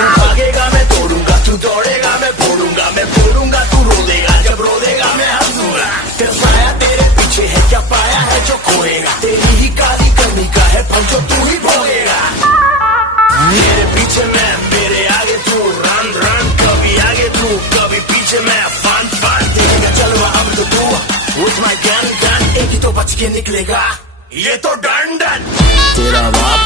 तू भागेगा मैं तोड़ूंगा, तू दौड़ेगा मैं फोड़ूंगा, मैं फोड़ूंगा तू रो देगा, जब रो देगा मैं हंसूंगा। तेरा साया तेरे पीछे है, क्या पाया है जो खोएगा, तेरी ही काली कमी का है फल जो तू ही भोगेगा। मेरे पीछे मैं, मेरे आगे तू, रन रन, कभी आगे तू कभी पीछे मैं, फन फन देखेगा चलवा अब तो तू, with my gun gun, एक ही तो बच के निकलेगा, ये तो डन डन। तेरा बाप